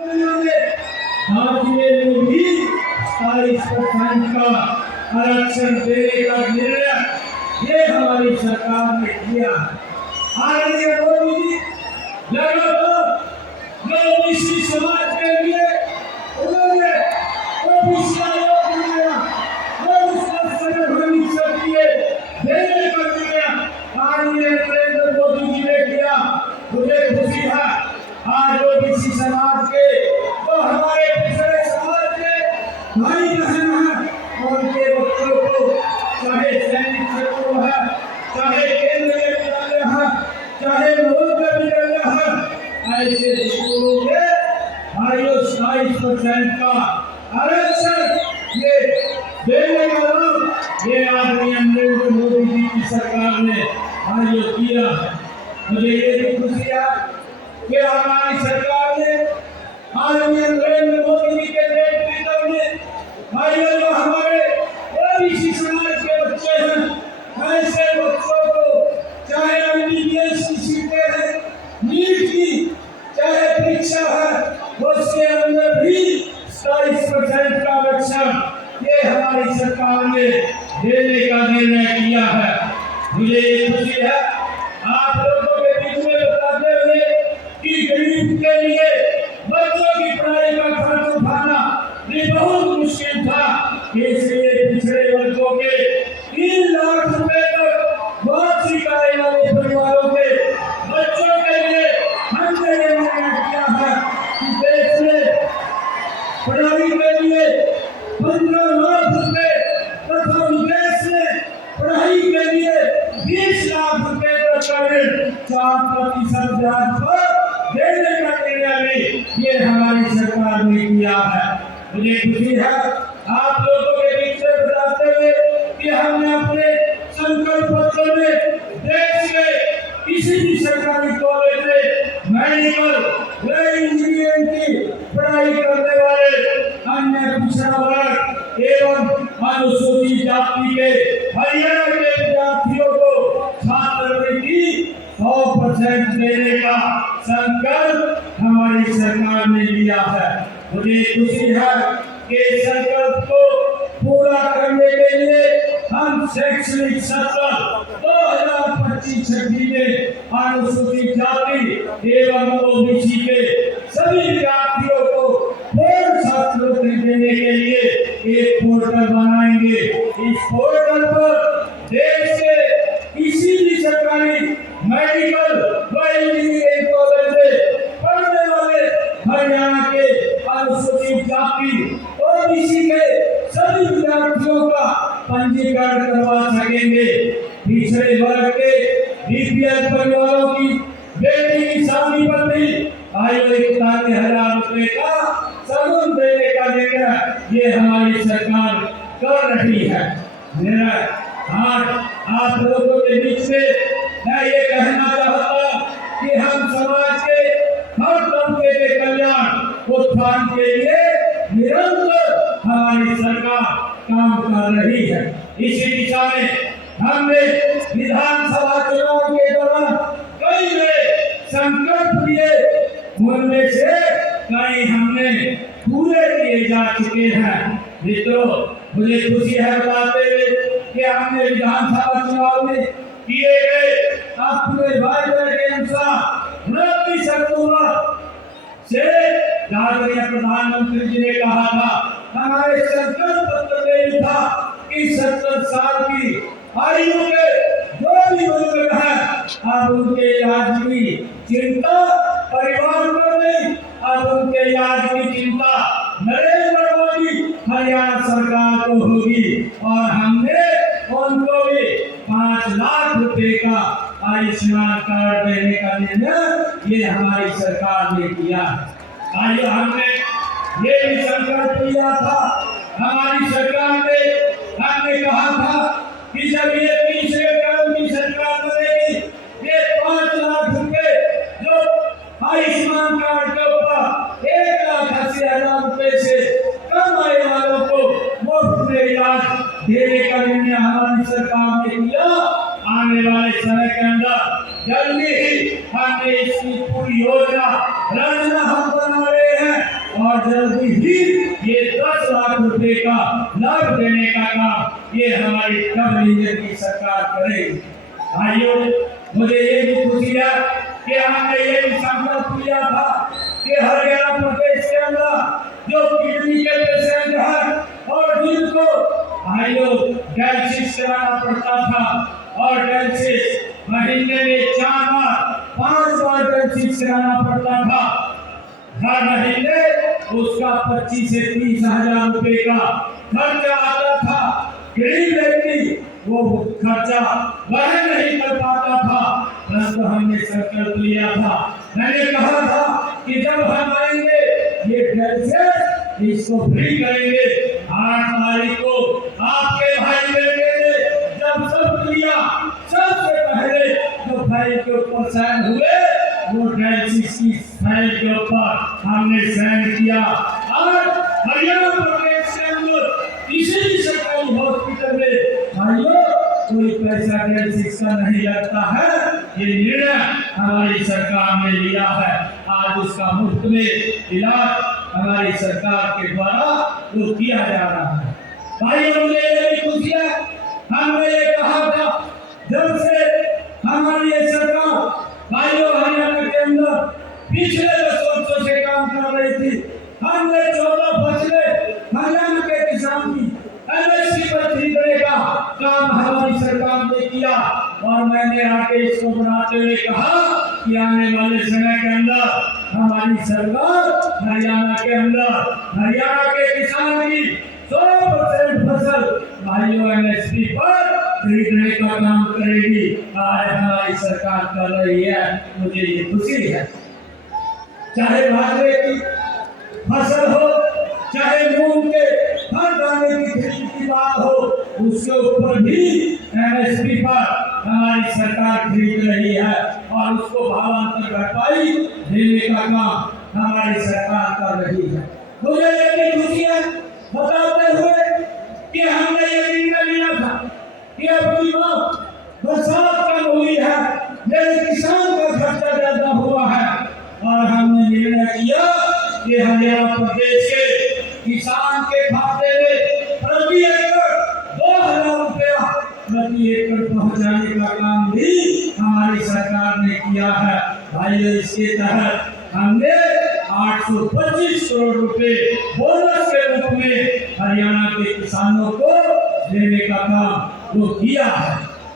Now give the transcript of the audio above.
हाजिए में भी 27% का आरक्षण देने का निर्णय ये हमारी सरकार ने किया है। आदरणीय मोदी जी लगातार ओबीसी समाज के लिए उन्होंने ओबीसी आयोग बनाया और उसका संवैधानिक शक्तियां देने का निर्णय आदरणीय नरेंद्र मोदी जी ने किया। मुझे खुशी है आज ओबीसी समाज के तो हमारे पिछड़े समाज के भाई बहन हैं और उनके बच्चों को चाहे सैनिक क्षेत्र है, चाहे केंद्रीय विद्यालय है, चाहे नवोदय विद्यालय है, ऐसे स्कूलों में 27% का आरक्षण ये देने का लाभ ये आदरणीय नरेंद्र मोदी जी की सरकार ने आयोग किया है। मुझे ये भी खुशी है कि हमारी सरकार ने आदरणीय नरेंद्र मोदी जी के नेतृत्व में जो हमारे ओबीसी समाज के बच्चे हैं ऐसे बच्चों को चाहे एमबीबीएस की सीटें हैं, नीट की चाहे परीक्षा है उसके अंदर भी 27% का आरक्षण ये हमारी सरकार ने देने का निर्णय किया है। मुझे ये खुशी है आप लोगों के बीच में बताते हुए कि गरीब के लिए बच्चों की पढ़ाई का खर्च उठाना ये बहुत मुश्किल था। इसलिए पिछड़े वर्गों के 3 लाख रुपए तक वार्षिक आय वाले परिवारों के बच्चों के लिए हमने ये निर्णय किया है कि देश में पढ़ाई के लिए 15 लाख रुपए तथा विदेश में पढ़ाई के लिए 20 लाख रुपए का ऋण 4% ब्याज पर देने का निर्णय भी ये हमारी सरकार ने किया है। मुझे खुशी है आप लोगों के बीच में बताते हुए कि हमने अपने संकल्प पत्र में देश के किसी भी सरकारी कॉलेज में मेडिकल व इंजीनियरिंग की पढ़ाई करने वाले अन्य पिछड़ा वर्ग एवं अनुसूचित जाति के हरियाणा के विद्यार्थियों को छात्रवृत्ति 100% देने का संकल्प हमारी सरकार ने लिया है। मुझे खुशी है कि संकल्प को पूरा करने के लिए हम शैक्षणिक सत्र 2025-26 में अनुसूचित जाति एवं ओबीसी के सभी विद्यार्थियों को पूर्ण छात्रवृत्ति देने के लिए एक पोर्टल बनाएंगे। इस पोर्टल पर देश के किसी भी सरकारी मेडिकल व इंजीनियरिंग कॉलेज में पढ़ने वाले हरियाणा के अनुसूचित जाति ओबीसी के सभी विद्यार्थियों का पंजीकरण करवा सकेंगे। पिछड़े वर्ग के बीपीएल परिवारों की बेटी की शादी पर भी 41,000 रुपए का सगुन देने का निर्णय ये हमारी सरकार कर रही है। मेरा आज आप लोगों के बीच में मैं ये कहना चाहता कि हम समाज के हर तबके के कल्याण उत्थान के लिए निरंतर हमारी सरकार काम कर रही है। इसी दिशा में हमने विधानसभा चुनाव के दौरान कई नए संकल्प लिए, उनमें से कई हमने पूरे किए जा चुके हैं। मित्रों मुझे खुशी है बताते हुए कि हमने विधानसभा चुनाव में किए गए अपने वायदे के अनुसार 29 अक्टूबर से आदरणीय प्रधानमंत्री जी ने कहा था, हमारे संकल्प पत्र में लिखा कि 70 साल की आयु के जो भी बुजुर्ग हैं अब उनके इलाज की चिंता परिवार पर नहीं, अब उनके इलाज की चिंता नरेंद्र मोदी हरियाणा सरकार को होगी। और हमने उनको भी 5 लाख रुपए का आयुष्मान कार्ड देने का निर्णय ये हमारी सरकार ने किया। आइए हमने ये भी संकल्प लिया था, हमारी सरकार ने हमने कहा था कि जब ये तीसरे टर्म की सरकार बनेगी ये 5 लाख रुपए जो आयुष्मान कार्ड के ऊपर 1,80,000 रुपए से कम आने वालों को मुफ्त में इलाज देने का निर्णय हमारी सरकार ने किया। आने वाले समय के अंदर जल्दी ही हमने इसकी पूरी योजना हम बना रहे हैं। रुपए का लाभ देने का काम ये हमारी डबल इंजन की सरकार करेगी। भाइयों, मुझे ये भी खुशी है कि हमने ये भी संकल्प लिया था कि हरियाणा प्रदेश के अंदर जो किडनी के पेशेंट है और जिनको भाइयों डायलिसिस कराना पड़ता था और डायलिसिस महीने में 4 बार 5 बार डायलिसिस कराना पड़ता था, हर महीने उसका 25 से 30 हजार रुपए का खर्चा आता था। गरीब व्यक्ति वो खर्चा वहन नहीं कर पाता था, परंतु हमने संकल्प लिया था। मैंने कहा था कि जब हम आएंगे ये डायलिसिस इसको फ्री करेंगे। 8 तारीख को आपके भाई बेटे ने जब सब किया, सबसे पहले जो फाइल के ऊपर साइन हुए वो डायलिसिस की फाइल के ऊपर हमने साइन किया। और हरियाणा प्रदेश के अंदर किसी भी सरकारी हॉस्पिटल में भाइयों कोई पैसा डायलिसिस का नहीं लगता है। ये निर्णय हमारी सरकार ने लिया है। आज उसका मुफ्त में इलाज हमारी सरकार के द्वारा वो किया जा रहा है। भाइयों, मुझे ये भी खुशी है, हमने ये कहा था जब से हमारी ये सरकार भाइयों हरियाणा के अंदर पिछले 10 वर्षों से काम कर रही थी। हमने 14 फसलें हरियाणा के किसान की एमएसपी पर खरीदने का काम हमारी सरकार ने किया और मैंने आके इसको बनाते हुए कहा कि आने वाले समय के अंदर हमारी सरकार हरियाणा के अंदर हरियाणा के किसान की 100% फसल भाइयों एमएसपी पर खरीदने का काम करेगी। आज हमारी सरकार कर रही है, मुझे ये खुशी है। चाहे बाजरे की फसल हो, चाहे मूंग के हर दाने की खरीद की बात हो, उसके ऊपर भी एमएसपी पर हमारी सरकार खरीद रही है और उसको भावांतर भरपाई देने का काम हमारी सरकार कर रही है। मुझे ये खुशी है बताते हुए कि हमने ये निर्णय लिया था कि अपनी बरसात कम हुई है, मेरे किसान का खर्चा ज्यादा हुआ है और हमने निर्णय किया कि हरियाणा प्रदेश के किसान के खाते में प्रति एकड़ 2000 रुपया प्रति एकड़ पहुंचाने का काम भी हमारी सरकार ने किया है। भाइयों, इसके तहत हमने 825 करोड़ रुपए बोनस के रूप में हरियाणा के किसानों को देने का काम वो किया है।